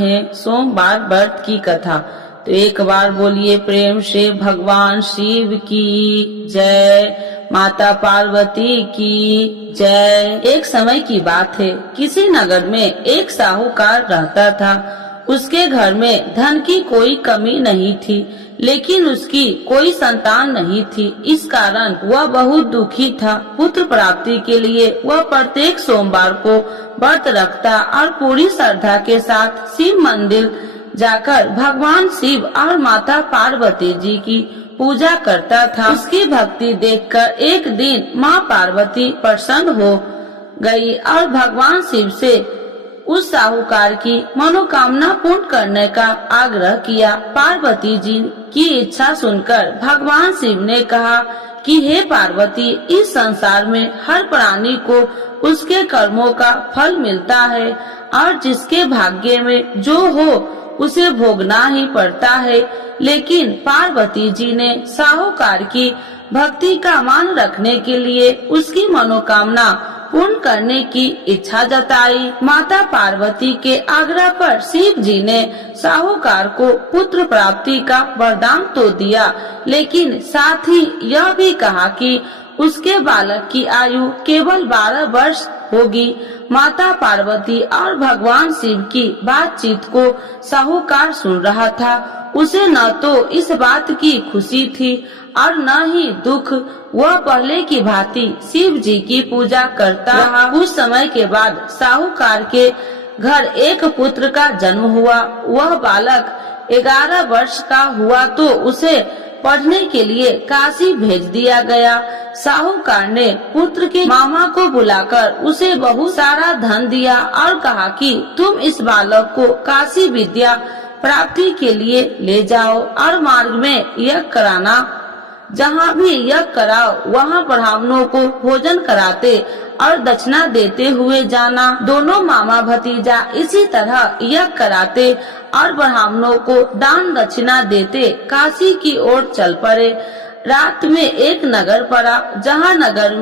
हैं सोमवार व्रत की कथा। तो एक बार बोलिए प्रेम से भगवान शिव की जय, माता पार्वती की जय। एक समय की बात है, किसी नगर में एक साहूकार रहता था। उसके घर में धन की कोई कमी नहीं थी, लेकिन उसकी कोई संतान नहीं थी। इस कारण वह बहुत दुखी था। पुत्र प्राप्ति के लिए वह प्रत्येक सोमवार को व्रत रखता और पूरी श्रद्धा के साथ शिव मंदिर जाकर भगवान शिव और माता पार्वती जी की पूजा करता था। उसकी भक्ति देखकर एक दिन माँ पार्वती प्रसन्न हो गई और भगवान शिव से उस साहूकार की मनोकामना पूर्ण करने का आग्रह किया। पार्वती जी की इच्छा सुनकर भगवान शिव ने कहा कि हे पार्वती, इस संसार में हर प्राणी को उसके कर्मों का फल मिलता है और जिसके भाग्य में जो हो उसे भोगना ही पड़ता है। लेकिन पार्वती जी ने साहूकार की भक्ति का मान रखने के लिए उसकी मनोकामना पूर्ण करने की इच्छा जताई। माता पार्वती के आग्रह पर शिव जी ने साहूकार को पुत्र प्राप्ति का वरदान तो दिया, लेकिन साथ ही यह भी कहा कि उसके बालक की आयु केवल 12 वर्ष होगी। माता पार्वती और भगवान शिव की बातचीत को साहूकार सुन रहा था। उसे न तो इस बात की खुशी थी और न ही दुख। वह पहले की भांति शिव जी की पूजा करता रहा। कुछ समय के बाद साहूकार के घर एक पुत्र का जन्म हुआ। वह बालक 11 वर्ष का हुआ तो उसे पढ़ने के लिए काशी भेज दिया गया। साहूकार ने पुत्र के मामा को बुलाकर उसे बहुत सारा धन दिया और कहा कि तुम इस बालक को काशी विद्या प्राप्ति के लिए ले जाओ और मार्ग में यज्ञ कराना। जहाँ भी यज्ञ कराओ वहाँ ब्राह्मणों को भोजन कराते और दक्षिणा देते हुए जाना। दोनों मामा भतीजा इसी तरह यज्ञ कराते और ब्राह्मणों को दान दक्षिणा देते काशी की ओर चल पड़े। रात में एक नगर पड़ा, जहाँ नगर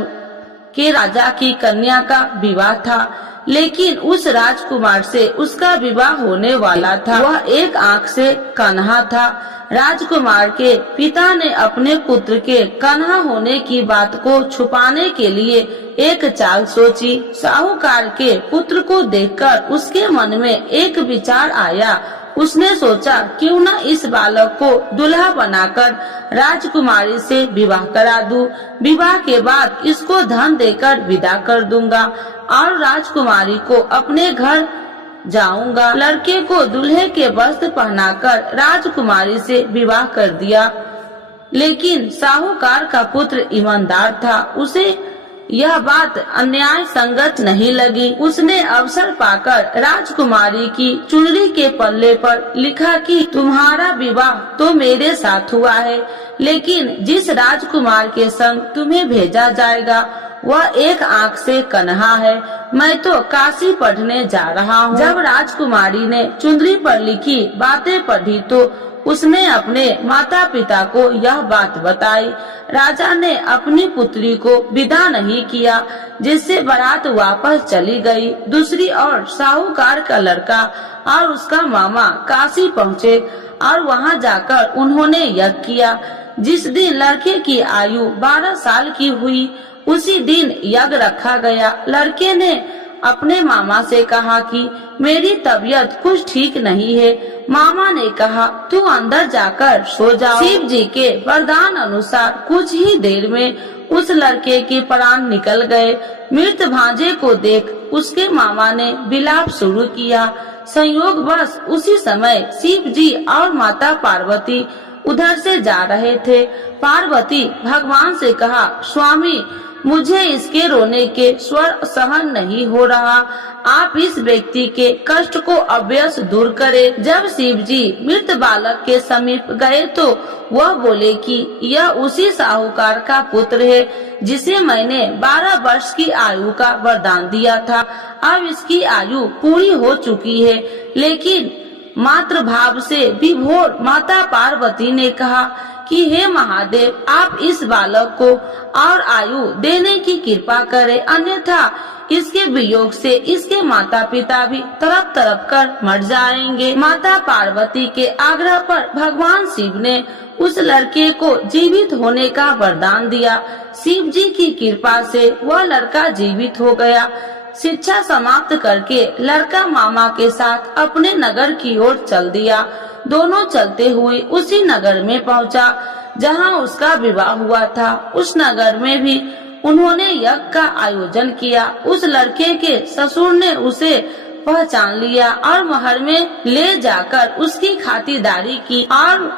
के राजा की कन्या का विवाह था, लेकिन उस राजकुमार से उसका विवाह होने वाला था। वह एक आंख से कन्हा था। राजकुमार के पिता ने अपने पुत्र के कन्हा होने की बात को छुपाने के लिए एक चाल सोची। साहूकार के पुत्र को देखकर उसके मन में एक विचार आया। उसने सोचा क्यों न इस बालक को दुल्हा बनाकर राजकुमारी से विवाह करा दूं। विवाह के बाद इसको धन देकर विदा कर दूंगा और राजकुमारी को अपने घर जाऊंगा। लड़के को दूल्हे के वस्त्र पहनाकर राजकुमारी से विवाह कर दिया। लेकिन साहूकार का पुत्र ईमानदार था। उसे यह बात अन्याय संगत नहीं लगी। उसने अवसर पाकर राजकुमारी की चुनरी के पल्ले पर लिखा कि तुम्हारा विवाह तो मेरे साथ हुआ है, लेकिन जिस राजकुमार के संग तुम्हें भेजा जाएगा वह एक आंख से कन्हा है। मैं तो काशी पढ़ने जा रहा हूँ। जब राजकुमारी ने चुनरी पर लिखी बातें पढ़ी तो उसने अपने माता पिता को यह बात बताई। राजा ने अपनी पुत्री को विदा नहीं किया, जिससे बारात वापस चली गई। दूसरी ओर साहूकार का लड़का और उसका मामा काशी पहुँचे और वहाँ जाकर उन्होंने यज्ञ किया। जिस दिन लड़के की आयु 12 साल की हुई उसी दिन यज्ञ रखा गया। लड़के ने अपने मामा से कहा कि मेरी तबीयत कुछ ठीक नहीं है। मामा ने कहा तू अंदर जाकर सो जाओ। शिव जी के वरदान अनुसार कुछ ही देर में उस लड़के के प्राण निकल गए। मृत भांजे को देख उसके मामा ने विलाप शुरू किया। संयोगवश उसी समय शिव जी और माता पार्वती उधर से जा रहे थे। पार्वती भगवान से कहा स्वामी, मुझे इसके रोने के स्वर सहन नहीं हो रहा। आप इस व्यक्ति के कष्ट को अवश्य दूर करें। जब शिव जी मृत बालक के समीप गए तो वह बोले कि यह उसी साहूकार का पुत्र है जिसे मैंने 12 वर्ष की आयु का वरदान दिया था। अब इसकी आयु पूरी हो चुकी है। लेकिन मातृ भाव से विभोर माता पार्वती ने कहा कि हे महादेव, आप इस बालक को और आयु देने की कृपा करें, अन्यथा इसके वियोग से इसके माता पिता भी तड़प तड़प कर मर जाएंगे। माता पार्वती के आग्रह पर भगवान शिव ने उस लड़के को जीवित होने का वरदान दिया। शिव जी की कृपा से वह लड़का जीवित हो गया। शिक्षा समाप्त करके लड़का मामा के साथ अपने नगर की ओर चल दिया। दोनों चलते हुए उसी नगर में पहुंचा जहां उसका विवाह हुआ था। उस नगर में भी उन्होंने यज्ञ का आयोजन किया। उस लड़के के ससुर ने उसे पहचान लिया और महल में ले जाकर उसकी खातिरदारी की और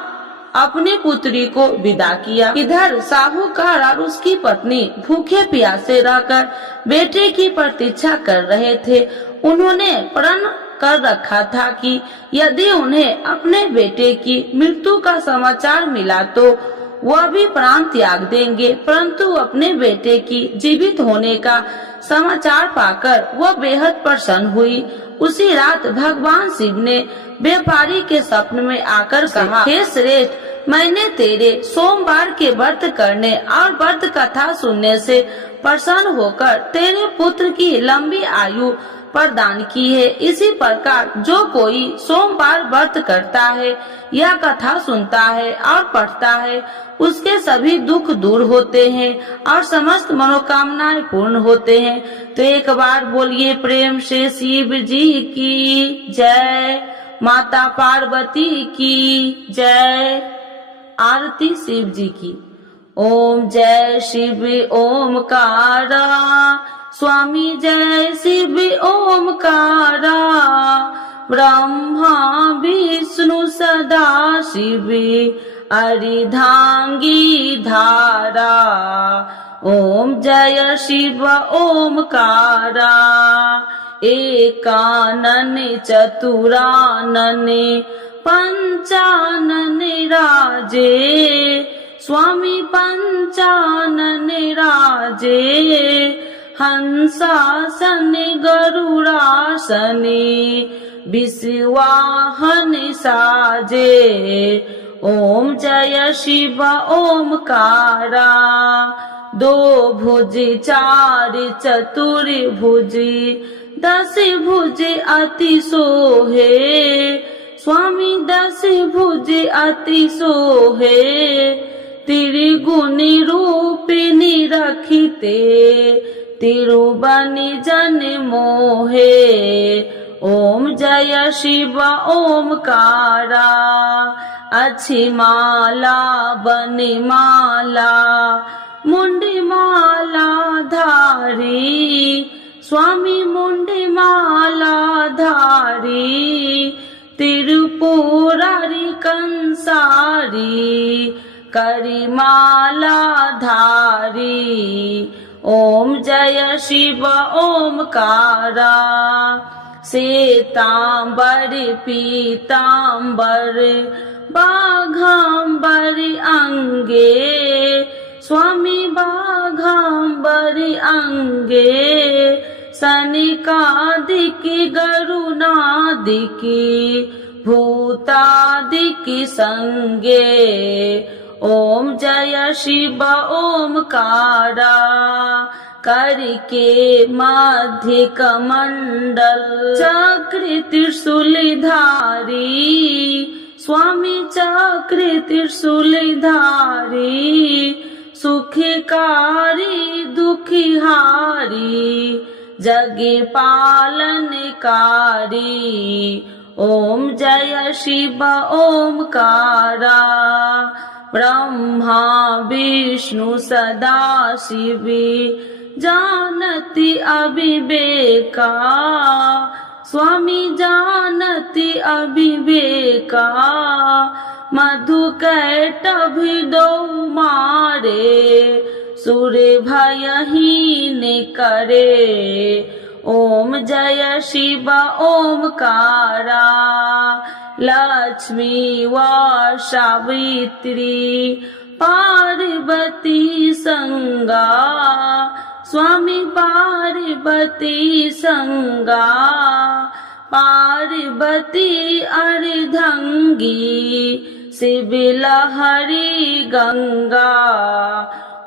अपनी पुत्री को विदा किया। इधर साहूकार और उसकी पत्नी भूखे प्यासे रहकर बेटे की प्रतीक्षा कर रहे थे। उन्होंने प्रण कर रखा था कि यदि उन्हें अपने बेटे की मृत्यु का समाचार मिला तो वह भी प्राण त्याग देंगे, परंतु अपने बेटे की जीवित होने का समाचार पाकर वह बेहद प्रसन्न हुई। उसी रात भगवान शिव ने व्यापारी के स्वप्न में आकर कहा, हे श्रेष्ठ, मैंने तेरे सोमवार के व्रत करने और व्रत कथा सुनने से प्रसन्न होकर तेरे पुत्र की लंबी आयु प्रदान की है। इसी प्रकार जो कोई सोमवार व्रत करता है, यह कथा सुनता है और पढ़ता है, उसके सभी दुख दूर होते हैं और समस्त मनोकामनाएं पूर्ण होते हैं। तो एक बार बोलिए प्रेम से शिव जी की जय, माता पार्वती की जय। आरती शिव जी की। ओम जय शिव ओमकारा, स्वामी जय शिव ओमकारा, ब्रह्मा विष्णु सदा शिव अर्धांगी धारा। ओम जय शिव ओमकारा, एकानन चतुरानन पंचानन राजे, स्वामी पंचानन राजे, हंसासन गरुड़ासन विश्वाहन साजे। ओम जय शिव ओमकारा, दो भुज चार चतुर्भुज, दस भुज अति सोहे, स्वामी दस भुज अति सोहे, त्रिगुणी रूपिणी रखिते, तिरुबनि जन मोहे। ओम जय शिव ओमकारा, अच्छी माला बनि माला, मुंडी माला धारी, स्वामी मुंडी माला धारी, त्रिपुरारी कंसारी, करी माला धारी। ओम जय शिव ओमकारा, श्वेतांबर पीतांबर, बाघांबर अंगे, स्वामी बाघांबर अंगे, सनिकादिक गरुनादिक, भूतादिक संगे। ओम जय शिव ओमकारा, करके मध्य कमंडल, चक्र त्रिशूलधारी, स्वामी चक्र त्रिशूलधारी, सुखकारी दुखिहारी, जग पालनकारी। ओम जय शिव ओमकारा, ब्रह्मा विष्णु सदा शिव, जानति अविवेका, स्वामी जानति अविवेका, मधु कैटभ दो मारे, सुर भयहीन करे। ओम जय शिव ओमकारा, लक्ष्मी व सावित्री, पार्वती संगा, स्वामी पार्वती संगा, पार्वती अर्धंगी, शिव लहरी गंगा।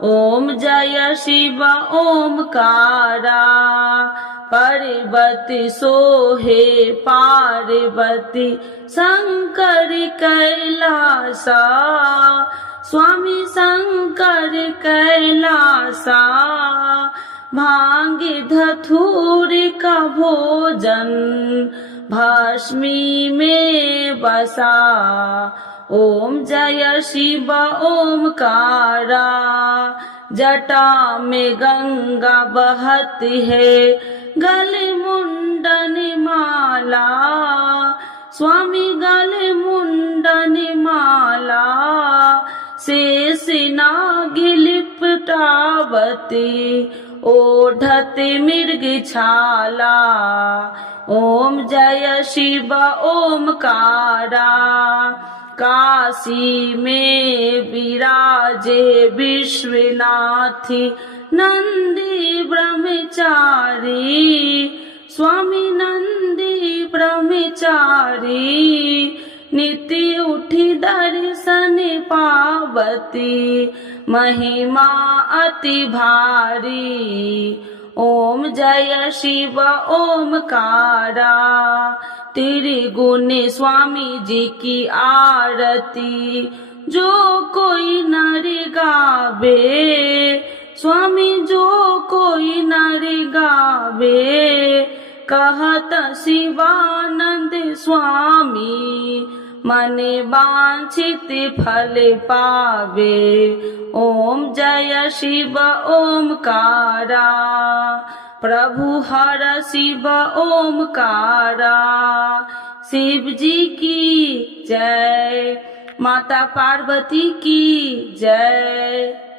ओम जय शिव ओमकारा। पार्वती सोहे पार्वती शंकर कैलासा, स्वामी शंकर कैलासा। भांग धतूर का भोजन भस्मी में बसा। ओम जय शिव ओमकारा। जटा में गंगा बहती है, गले मुंडन माला, स्वामी गले मुंडन माला। शेष नाग लिपटावती ओढ़त मृग छाला। ओम जय शिव ओमकारा। काशी में विराजे विश्वनाथ नंदी ब्रह्मचारी, स्वामी नंदी ब्रह्मचारी। नित्य उठी दर्शन पावती महिमा अति भारी। ओम जय शिव ओमकारा। त्रिगुण स्वामी जी की आरती जो कोई नर गावे, स्वामी जो कोई नर गावे। कहत शिवानंद स्वामी मन वांछित फल पावे। ओम जय शिव ओमकारा। प्रभु हर शिव ओमकारा। शिव जी की जय, माता पार्वती की जय।